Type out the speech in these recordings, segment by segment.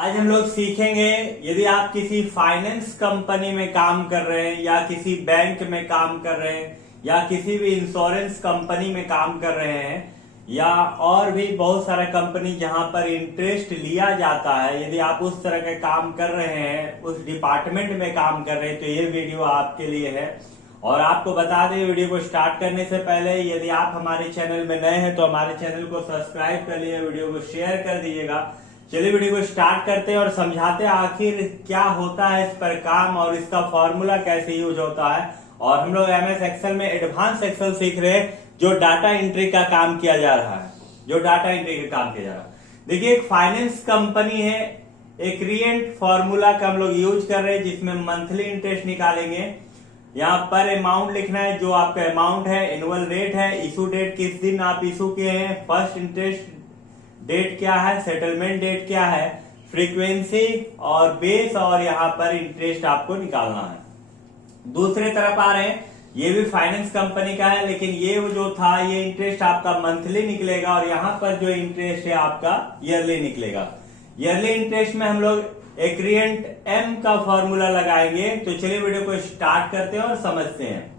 आज हम लोग सीखेंगे, यदि आप किसी फाइनेंस कंपनी में काम कर रहे हैं या किसी बैंक में काम कर रहे हैं या किसी भी इंश्योरेंस कंपनी में काम कर रहे हैं या और भी बहुत सारा कंपनी जहां पर इंटरेस्ट लिया जाता है, यदि आप उस तरह के काम कर रहे हैं, उस डिपार्टमेंट में काम कर रहे हैं, तो ये वीडियो आपके लिए है। और आपको बता दें, वीडियो को स्टार्ट करने से पहले यदि आप हमारे चैनल में नए हैं तो हमारे चैनल को सब्सक्राइब कर लीजिए, वीडियो को शेयर कर दीजिएगा। चलिए वीडियो को स्टार्ट करते हैं और समझाते हैं आखिर क्या होता है इस पर काम और इसका फॉर्मूला कैसे यूज होता है। और हम लोग एमएस एक्सेल में एडवांस एक्सेल सीख रहे हैं, जो डाटा एंट्री का काम किया जा रहा है, देखिए एक फाइनेंस कंपनी है, एक रिएंट फॉर्मूला का हम लोग यूज कर रहे हैं जिसमें मंथली इंटरेस्ट निकालेंगे। यहाँ पर अमाउंट लिखना है, जो आपका अमाउंट है, एनुअल रेट है, इशू डेट किस दिन आप इशू किए हैं, फर्स्ट इंटरेस्ट डेट क्या है, सेटलमेंट डेट क्या है, फ्रीक्वेंसी और बेस, और यहाँ पर इंटरेस्ट आपको निकालना है। दूसरे तरफ आ रहे हैं, ये भी फाइनेंस कंपनी का है, लेकिन ये जो था ये इंटरेस्ट आपका मंथली निकलेगा और यहाँ पर जो इंटरेस्ट है आपका ईयरली निकलेगा। ईयरली इंटरेस्ट में हम लोग एक्रिएंट एम का फॉर्मूला लगाएंगे। तो चलिए वीडियो को स्टार्ट करते हैं और समझते हैं।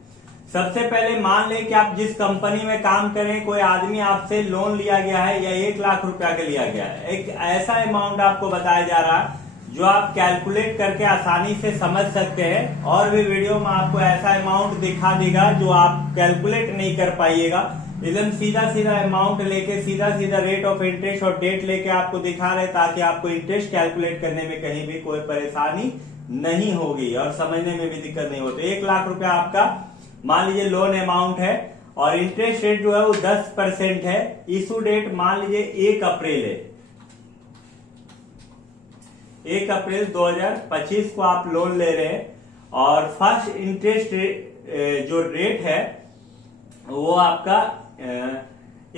सबसे पहले मान लें कि आप जिस कंपनी में काम करें, कोई आदमी आपसे लोन लिया गया है या 1 लाख रुपया का लिया गया है। एक ऐसा अमाउंट आपको बताया जा रहा है जो आप कैलकुलेट करके आसानी से समझ सकते हैं, और भी वीडियो में आपको ऐसा अमाउंट दिखा देगा जो आप कैलकुलेट नहीं कर पाइएगा। एकदम सीधा सीधा अमाउंट लेके सीधा सीधा रेट ऑफ इंटरेस्ट और डेट लेके आपको दिखा रहे, ताकि आपको इंटरेस्ट कैलकुलेट करने में कहीं भी कोई परेशानी नहीं होगी और समझने में भी दिक्कत नहीं होती। 1 लाख रुपया आपका मान लीजिए लोन अमाउंट है और इंटरेस्ट रेट जो है वो 10% है। इशू डेट मान लीजिए 1 अप्रैल है, 1 अप्रैल 2025 को आप लोन ले रहे हैं और फर्स्ट इंटरेस्ट जो रेट है वो आपका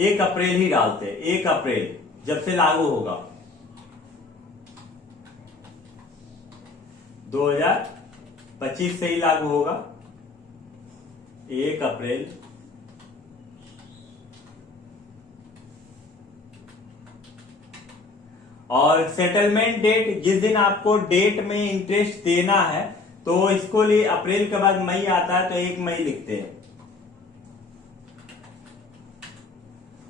1 अप्रैल ही डालते हैं। 1 अप्रैल जब से लागू होगा 2025 से ही लागू होगा, 1 अप्रैल। और सेटलमेंट डेट, जिस दिन आपको डेट में इंटरेस्ट देना है, तो इसको लिए अप्रैल के बाद मई आता है तो 1 मई लिखते हैं।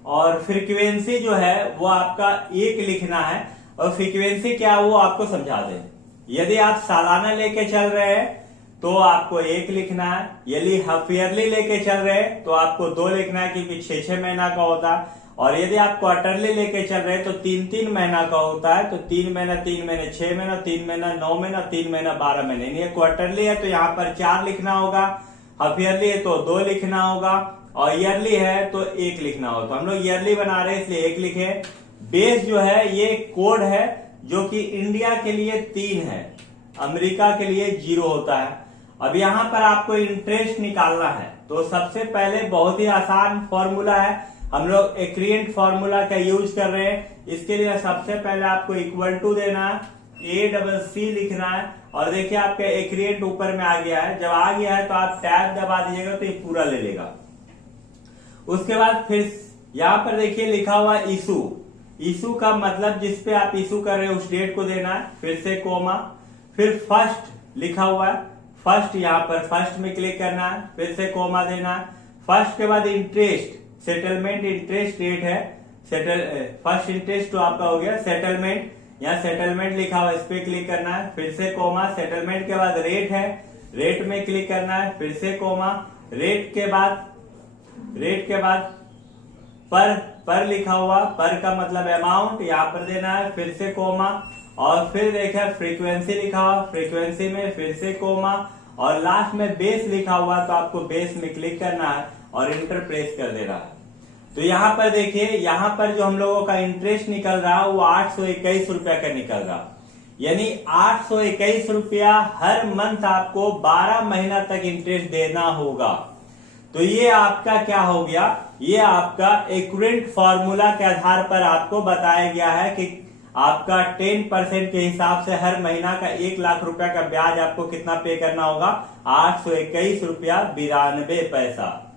और फ्रीक्वेंसी जो है वो आपका 1 लिखना है, और फ्रीक्वेंसी क्या है वो आपको समझा दें। यदि आप सालाना लेके चल रहे हैं तो आपको 1 लिखना है, यदि हाफ ईयरली लेके चल रहे हैं तो आपको 2 लिखना है, क्योंकि 6-6 महीना का होता है। और यदि आप क्वार्टरली लेके चल रहे हैं तो 3-3 महीना का होता है, तो 3 महीना 3 महीने 6 महीना, 3 महीना 9 महीना, 3 महीना 12 महीने। ये क्वार्टरली है तो यहाँ पर 4 लिखना होगा, हाफ ईयरली है तो 2 लिखना होगा, और ईयरली है तो 1 लिखना होगा। तो हम लोग ईयरली बना रहे हैं इसलिए 1 लिखे। बेस जो है ये कोड है, जो कि इंडिया के लिए 3 है, अमेरिका के लिए 0 होता है। अब यहाँ पर आपको इंटरेस्ट निकालना है, तो सबसे पहले बहुत ही आसान फॉर्मूला है, हम लोग एक्रिएंट फॉर्मूला का यूज कर रहे हैं। इसके लिए सबसे पहले आपको इक्वल टू देना है, ACC लिखना है, और देखिए आपका एक्रिएंट ऊपर में आ गया है। जब आ गया है तो आप टैब दबा दीजिएगा तो ये पूरा ले लेगा। उसके बाद फिर यहाँ पर देखिए लिखा हुआ इशू। इशू का मतलब जिस पे आप इशू कर रहे हो उस डेट को देना है, फिर से कोमा, फिर फर्स्ट लिखा हुआ है, फर्स्ट यहाँ पर फर्स्ट में क्लिक करना है, फिर से कोमा देना है। फर्स्ट के बाद इंटरेस्ट, सेटलमेंट इंटरेस्ट रेट है, फर्स्ट इंटरेस्ट तो आपका हो गया। सेटलमेंट, यहाँ सेटलमेंट लिखा हुआ, इस पे क्लिक करना है, फिर से कोमा। सेटलमेंट के बाद रेट है, रेट में क्लिक करना है, फिर से कोमा। रेट के बाद पर लिखा हुआ, पर का मतलब अमाउंट, यहाँ पर देना है, फिर से कोमा। और फिर देखिए फ्रीक्वेंसी लिखा हुआ, फ्रीक्वेंसी में फिर से कोमा, और लास्ट में बेस लिखा हुआ, तो आपको बेस में क्लिक करना है और इंटर प्रेस कर देना है। तो यहाँ पर देखिए, यहाँ पर जो हम लोगों का इंटरेस्ट निकल रहा है वो 821 रुपया का निकल रहा, यानी 821 रुपया हर मंथ आपको 12 महीना तक इंटरेस्ट देना होगा। तो ये आपका क्या हो गया, ये आपका एक्यूरेंट फॉर्मूला के आधार पर आपको बताया गया है कि आपका 10% के हिसाब से हर महीना का 1 लाख रुपया का ब्याज आपको कितना पे करना होगा, 821 रुपया 92 पैसा।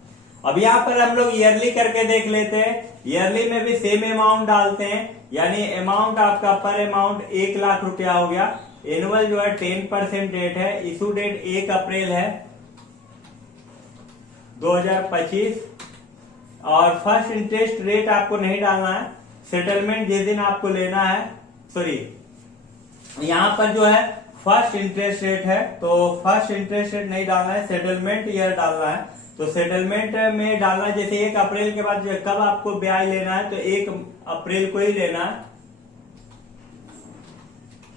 अब यहाँ पर हम लोग ईयरली करके देख लेते हैं। ईयरली में भी सेम अमाउंट डालते हैं, यानी अमाउंट आपका पर अमाउंट 1 लाख रुपया हो गया। एनुअल जो है 10% रेट है, इशू डेट 1 अप्रैल है 2025 और फर्स्ट इंटरेस्ट रेट आपको नहीं डालना है। सेटलमेंट जिस दिन आपको लेना है, सॉरी यहाँ पर जो है फर्स्ट इंटरेस्ट रेट है तो फर्स्ट इंटरेस्ट रेट नहीं डालना है, सेटलमेंट ईयर डालना है। तो सेटलमेंट में डालना है, जैसे 1 अप्रैल के बाद कब आपको ब्याज लेना है तो 1 अप्रैल को ही लेना है,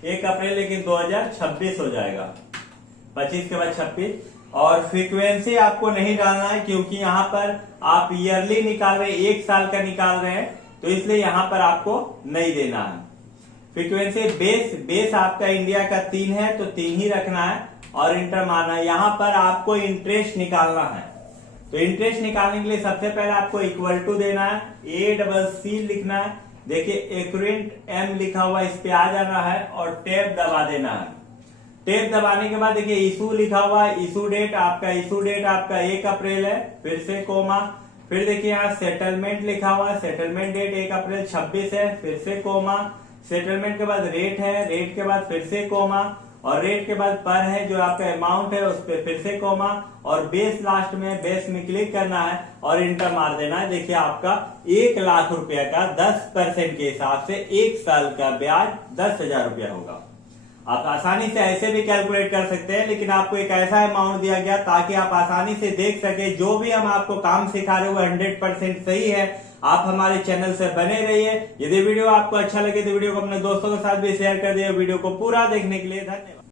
1 अप्रैल लेकिन 2026 हो जाएगा, 25 के बाद 26। और फ्रीक्वेंसी आपको नहीं डालना है क्योंकि यहाँ पर आप ईयरली निकाल रहे हैं, 1 साल का निकाल रहे हैं, तो इसलिए यहाँ पर आपको नहीं देना है। फ्रीक्वेंसी बेस आपका इंडिया का 3 है तो 3 ही रखना है और इंटर मारना है। यहाँ पर आपको इंटरेस्ट निकालना है, तो इंटरेस्ट निकालने के लिए सबसे पहले आपको इक्वल टू देना है, ACC लिखना है। देखिए एक्यूरेंट M लिखा हुआ इस पे आ जाना है और टैब दबा देना है। टैब दबाने के बाद देखिए इशू लिखा हुआ है, इशू डेट आपका 1 अप्रैल है, फिर से कोमा, फिर देखिए यहाँ सेटलमेंट लिखा हुआ है, सेटलमेंट डेट 1 अप्रैल 26 है, फिर से कोमा, सेटलमेंट के बाद रेट है, रेट के बाद फिर से कोमा और रेट के बाद पर है जो आपका अमाउंट है उस पर फिर से कोमा और बेस लास्ट में, बेस में क्लिक करना है और इंटर मार देना है। देखिए आपका 1 लाख रुपया का 10% के हिसाब से 1 साल का ब्याज 10,000 रुपया होगा। आप आसानी से ऐसे भी कैलकुलेट कर सकते हैं, लेकिन आपको एक ऐसा अमाउंट दिया गया ताकि आप आसानी से देख सके जो भी हम आपको काम सिखा रहे हो 100% सही है। आप हमारे चैनल से बने रहिए। यदि वीडियो आपको अच्छा लगे तो वीडियो को अपने दोस्तों के साथ भी शेयर कर दिए। वीडियो को पूरा देखने के लिए धन्यवाद।